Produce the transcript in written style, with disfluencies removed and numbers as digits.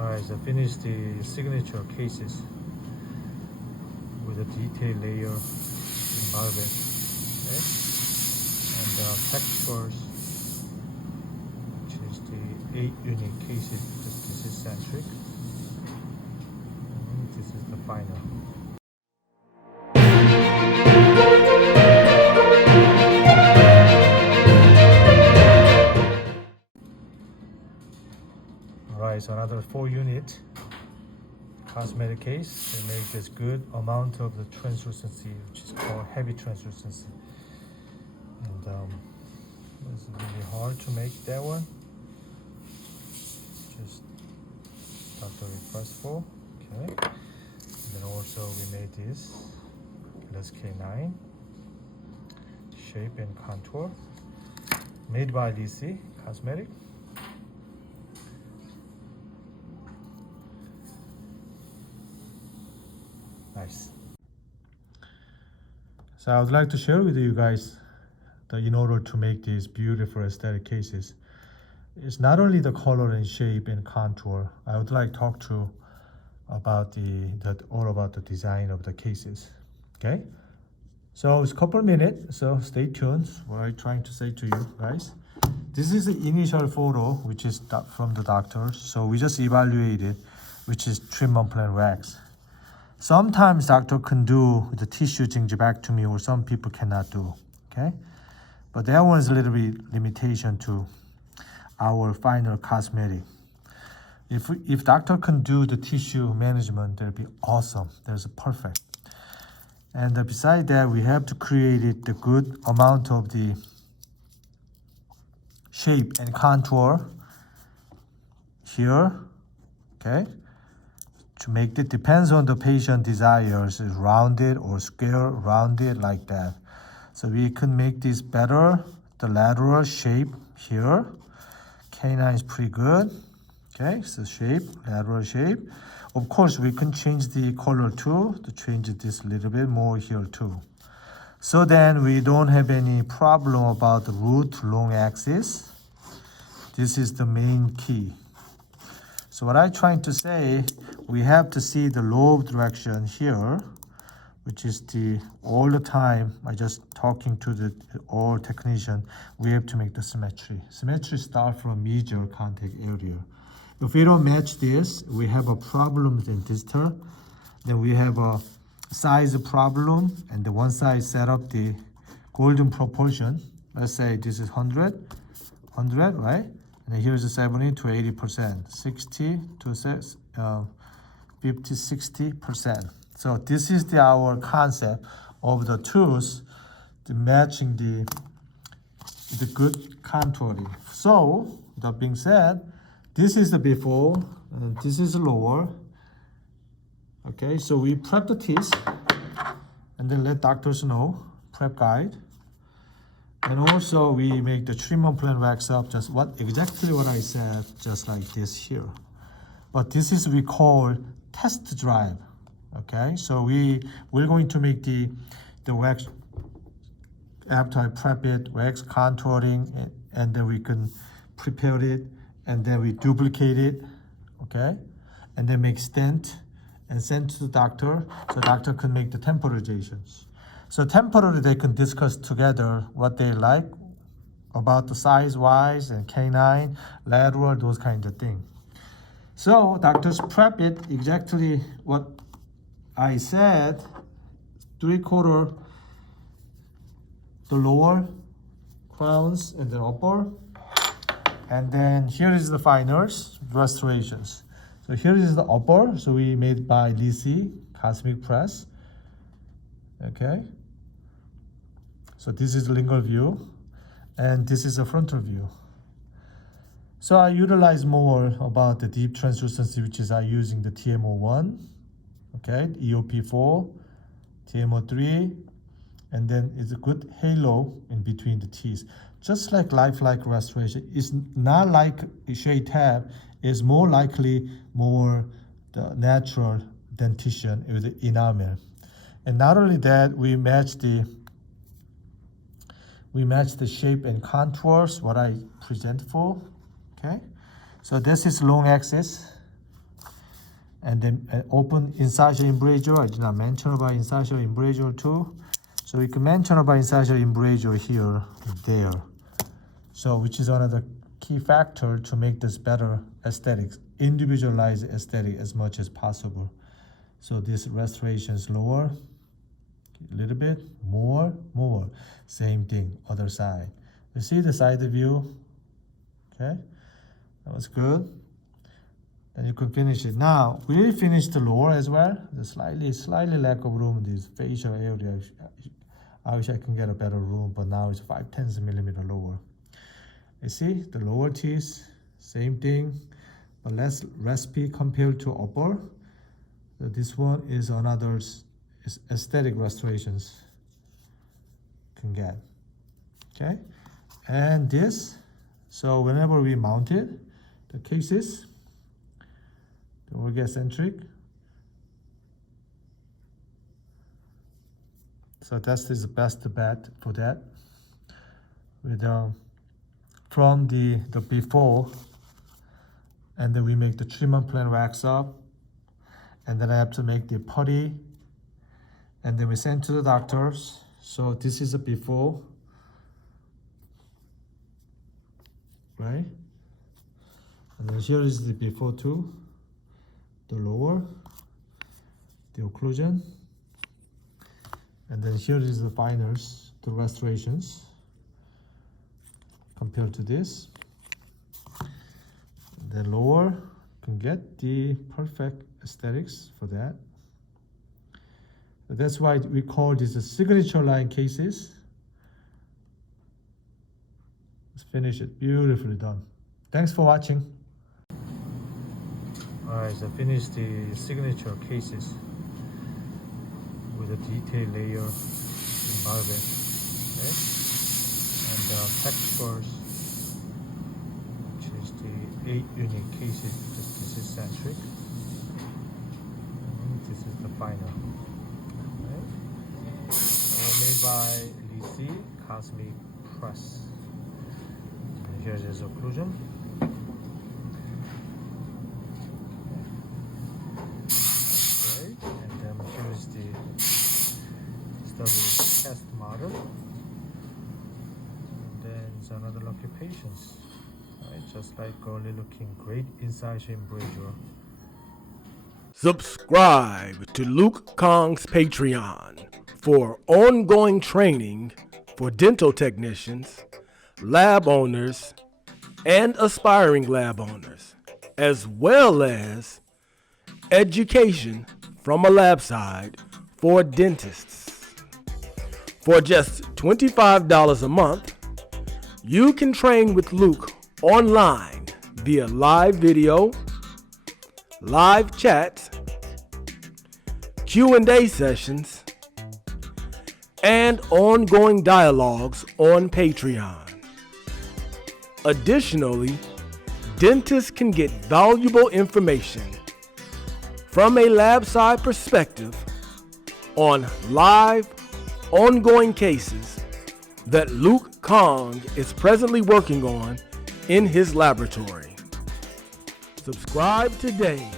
Alright, so finish the signature cases with a detailed layer in velvet. Okay? And textures, which is the 8 unit cases. This is centric. And this is the final. Alright, so another 4 unit cosmetic case. They make this good amount of the translucency, which is called heavy translucency. And it's really hard to make that one. Just Dr. Request for. Okay. And then also we made this plus K9 shape and contour, made by DC Cosmetic. Nice. So I would like to share with you guys that in order to make these beautiful aesthetic cases, it's not only the color and shape and contour. I would like to talk to about all about the design of the cases. Okay, so it's a couple minutes, so stay tuned. What I'm trying to say to you guys, this is the initial photo, which is from the doctor. So we just evaluated, which is treatment plan wax. Sometimes doctor can do the tissue gingivectomy, or some people cannot do. Okay, but that one is a little bit limitation to our final cosmetic. If doctor can do the tissue management, that'd be awesome. That's perfect. And beside that, we have to create the good amount of the shape and contour here. Okay, to make it depends on the patient desires, is rounded or square, rounded like that. So we can make this better. The lateral shape here. K9 is pretty good. Okay, so shape, lateral shape. Of course, we can change the color too, to change this a little bit more here too. So then we don't have any problem about the root long axis. This is the main key. So what I'm trying to say, we have to see the lobe direction here, which is all the time, I just talking to the all technician, we have to make the symmetry. Symmetry start from major contact area. If we don't match this, we have a problem in distal. Then we have a size problem, and the one side set up the golden proportion. Let's say this is 100, right? And here's the 70 to 80%, 60 to 50, 60%. So this is our concept of the tools, the matching the good contouring. So that being said, this is the before and this is the lower. Okay, so we prep the teeth and then let doctors know, prep guide. And also we make the treatment plan wax up, just exactly what I said, just like this here. But this is we call test drive. Okay, so we're going to make the wax after I prep it, wax contouring, and then we can prepare it, and then we duplicate it, okay, and then make stent and send to the doctor, so doctor can make the temporizations. So temporarily they can discuss together what they like about the size wise and K9, lateral, those kinds of things. So doctors prep it exactly what I said, 3/4 the lower crowns and the upper. And then here is the finals, restorations. So here is the upper, so we made by DC Cosmic Press. Okay. So this is the lingual view, and this is a frontal view. So I utilize more about the deep translucency, which is I using the TMO1, okay, EOP4, TMO3, and then it's a good halo in between the teeth. Just like lifelike restoration, it's not like shade tab, is more likely more the natural dentition with the enamel. And not only that, we match the shape and contours, what I present for, okay? So this is long axis, And then open incision embrasure. I did not mention about incision embrasure too. So we can mention about incision embrasure here, there. So which is another key factor to make this better aesthetics, individualize aesthetic as much as possible. So this restoration is lower, a little bit, more, same thing, other side. You see the side view, okay? That was good. Then you could finish it. Now, we finished the lower as well. The slightly lack of room in this facial area. I wish I can get a better room, but now it's 5/10 millimeter lower. You see the lower teeth, same thing, but less raspy compared to upper. So this one is another aesthetic restorations can get. Okay, and this. So whenever we mount it, the cases, the orgocentric. So that is the best bet for that. With from the before, and then we make the treatment plan wax up, and then I have to make the putty, and then we send to the doctors. So this is a before, right? And then here is the before too, the lower, the occlusion, and then here is the finals, the restorations compared to this. The lower can get the perfect aesthetics for that. That's why we call this a signature line cases. Let's finish it. Beautifully done. Thanks for watching. Alright, so finish the signature cases with a detailed layer in velvet. Okay? And textures, which is the 8 unique cases. This is centric. And this is the final. Okay? Made by Lisi Cosmetic Press. And here's his occlusion. Okay. And then here's the study test model. Another lucky patients, right? Just like girly looking great incision embrasure. Subscribe to Luke Kahn's Patreon for ongoing training for dental technicians, lab owners, and aspiring lab owners, as well as education from a lab side for dentists. For just $25 a month, you can train with Luke online via live video, live chat, Q&A sessions, and ongoing dialogues on Patreon. Additionally, dentists can get valuable information from a lab side perspective on live, ongoing cases that Luke Kahng is presently working on in his laboratory. Subscribe today